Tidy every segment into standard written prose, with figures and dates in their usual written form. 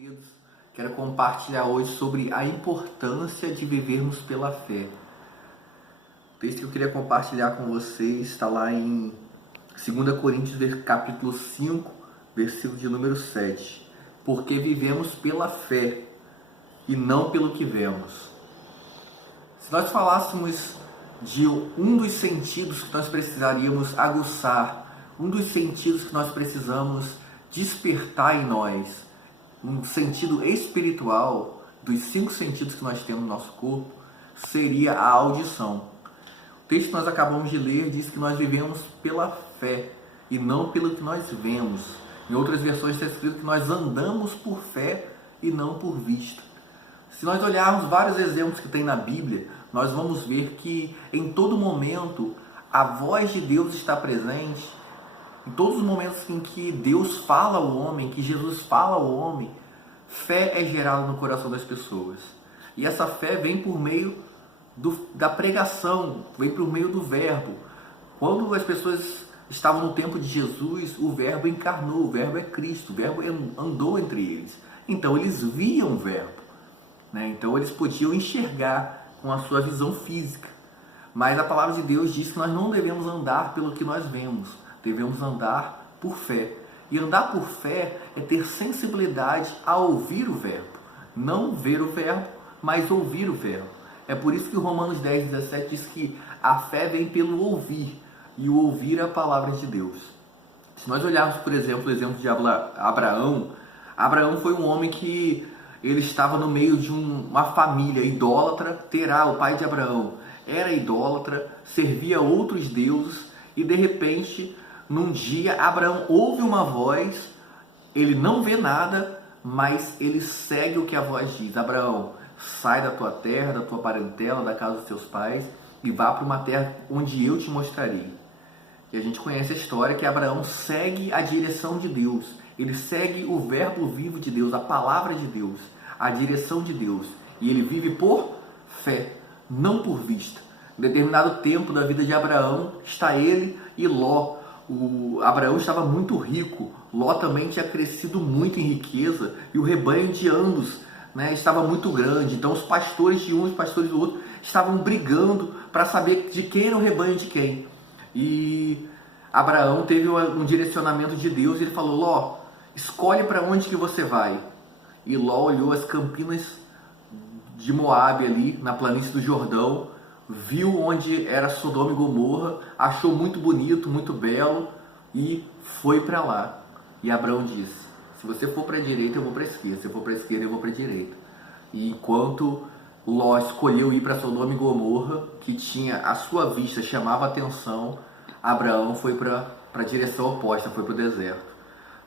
Queridos, quero compartilhar hoje sobre a importância de vivermos pela fé. O texto que eu queria compartilhar com vocês está lá em 2 Coríntios, capítulo 5, versículo de número 7. Porque vivemos pela fé e não pelo que vemos. Se nós falássemos de um dos sentidos que nós precisaríamos aguçar, um dos sentidos que nós precisamos despertar em nós, um sentido espiritual dos 5 sentidos que nós temos no nosso corpo, seria a audição. O texto que nós acabamos de ler diz que nós vivemos pela fé e não pelo que nós vemos. Em outras versões está escrito que nós andamos por fé e não por vista. Se nós olharmos vários exemplos que tem na Bíblia, nós vamos ver que em todo momento a voz de Deus está presente. Em todos os momentos em que Deus fala ao homem, que Jesus fala ao homem, fé é gerada no coração das pessoas. E essa fé vem por meio da pregação, vem por meio do verbo. Quando as pessoas estavam no tempo de Jesus, o verbo encarnou, o verbo é Cristo, o verbo andou entre eles. Então eles viam o verbo, né? Então eles podiam enxergar com a sua visão física. Mas a palavra de Deus diz que nós não devemos andar pelo que nós vemos, devemos andar por fé. E andar por fé é ter sensibilidade a ouvir o verbo. Não ver o verbo, mas ouvir o verbo. É por isso que Romanos 10:17 diz que a fé vem pelo ouvir, e o ouvir é a palavra de Deus. Se nós olharmos, por exemplo, o exemplo de Abraão, Abraão foi um homem que ele estava no meio de uma família idólatra. Terá, o pai de Abraão, era idólatra, servia outros deuses, e de repente, num dia, Abraão ouve uma voz, ele não vê nada, mas ele segue o que a voz diz. Abraão, sai da tua terra, da tua parentela, da casa dos teus pais, e vá para uma terra onde eu te mostrarei. E a gente conhece a história que Abraão segue a direção de Deus. Ele segue o verbo vivo de Deus, a palavra de Deus, a direção de Deus. E ele vive por fé, não por vista. Em determinado tempo da vida de Abraão, está ele e Ló. Abraão estava muito rico, Ló também tinha crescido muito em riqueza, e o rebanho de ambos, né, estava muito grande. Então os pastores de um e os pastores do outro estavam brigando para saber de quem era o rebanho de quem. E Abraão teve um direcionamento de Deus e ele falou: Ló, escolhe para onde que você vai. E Ló olhou as campinas de Moabe ali, na planície do Jordão, viu onde era Sodoma e Gomorra, achou muito bonito, muito belo e foi para lá. E Abraão disse: se você for para a direita, eu vou para a esquerda. Se eu for para a esquerda, eu vou para a direita. E enquanto Ló escolheu ir para Sodoma e Gomorra, que tinha a sua vista, chamava a atenção, Abraão foi para a direção oposta, foi para o deserto.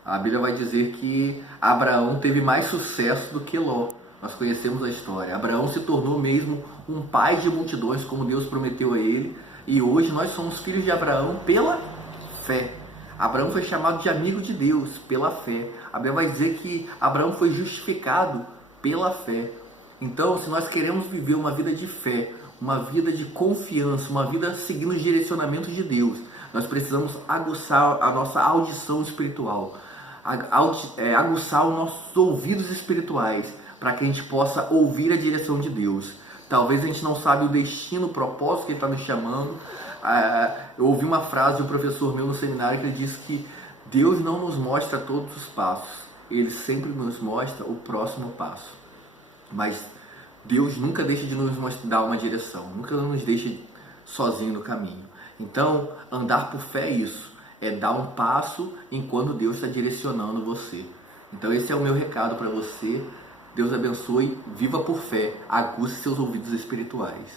A Bíblia vai dizer que Abraão teve mais sucesso do que Ló. Nós conhecemos a história. Abraão se tornou mesmo um pai de multidões, como Deus prometeu a ele. E hoje nós somos filhos de Abraão pela fé. Abraão foi chamado de amigo de Deus pela fé. A Bíblia vai dizer que Abraão foi justificado pela fé. Então, se nós queremos viver uma vida de fé, uma vida de confiança, uma vida seguindo os direcionamentos de Deus, nós precisamos aguçar a nossa audição espiritual, aguçar os nossos ouvidos espirituais, para que a gente possa ouvir a direção de Deus. Talvez a gente não sabe o destino, o propósito que Ele está nos chamando. Eu ouvi uma frase de um professor meu no seminário que ele disse que Deus não nos mostra todos os passos, Ele sempre nos mostra o próximo passo. Mas Deus nunca deixa de nos dar uma direção, nunca nos deixa sozinho no caminho. Então, andar por fé é isso, é dar um passo enquanto Deus está direcionando você. Então esse é o meu recado para você. Deus abençoe, viva por fé, aguce seus ouvidos espirituais.